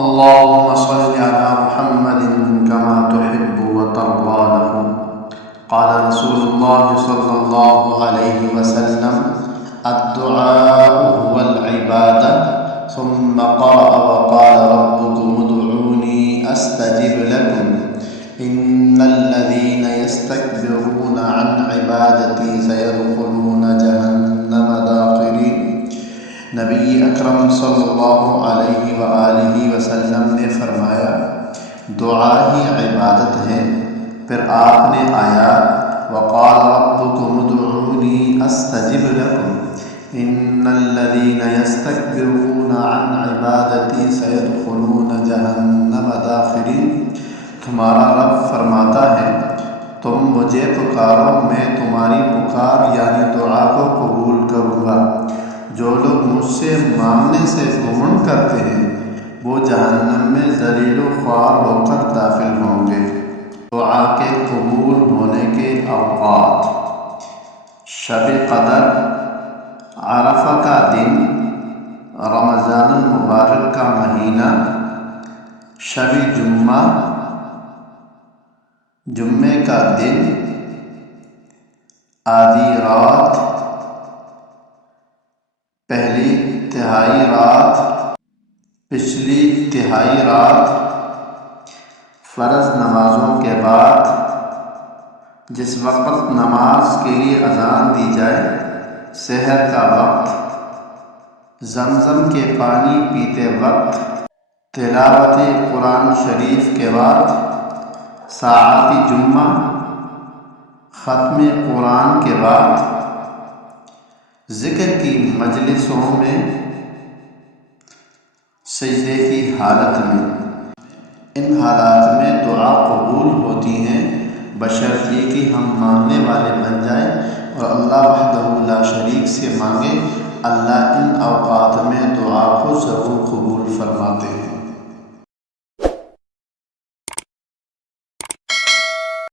اللهم صل على محمد كما تحب وترضى له. قال رسول الله صلى الله عليه وسلم: الدعاء هو العبادة. ثم قرأ وقال ربكم ادعوني أستجب لكم إن الذين يستكبرون عن عبادتي سيدخلون جہنم داخرین. نبی اکرم صلی اللہ علیہ وآلہ وسلم نے فرمایا دعا ہی عبادت ہے. پھر آپ نے آیات وقال ربکم ادعونی استجب لکم ان الذین یستکبرون عن عبادتی سیدخلون جہنم داخرین. تمہارا رب فرماتا ہے تم مجھے پکارو میں تمہاری پکار یعنی دعا کو قبول کروں گا. جو لوگ مجھ سے مانگنے سے گھمنڈ کرتے ہیں وہ جہنم میں ذلیل و خوار ہو کر داخل ہوں گے. دعا کے قبول ہونے کے اوقات: شب قدر، عرفہ کا دن، رمضان المبارک کا مہینہ، شب جمعہ، جمعے کا دن، آدھی رات، پہلی تہائی رات، پچھلی تہائی رات، فرض نمازوں کے بعد، جس وقت نماز کے لیے اذان دی جائے، سحر کا وقت، زمزم کے پانی پیتے وقت، تلاوت قرآن شریف کے بعد، ساعت جمعہ، ختم قرآن کے بعد، ذکر کی مجلسوں میں، سجدے کی حالت میں. ان حالات میں دعا قبول ہوتی ہیں بشرط یہ کہ ہم مانگنے والے بن جائیں اور اللہ وحدہ لا شریک سے مانگیں. اللہ ان اوقات میں دعا کو ضرور قبول فرماتے ہیں.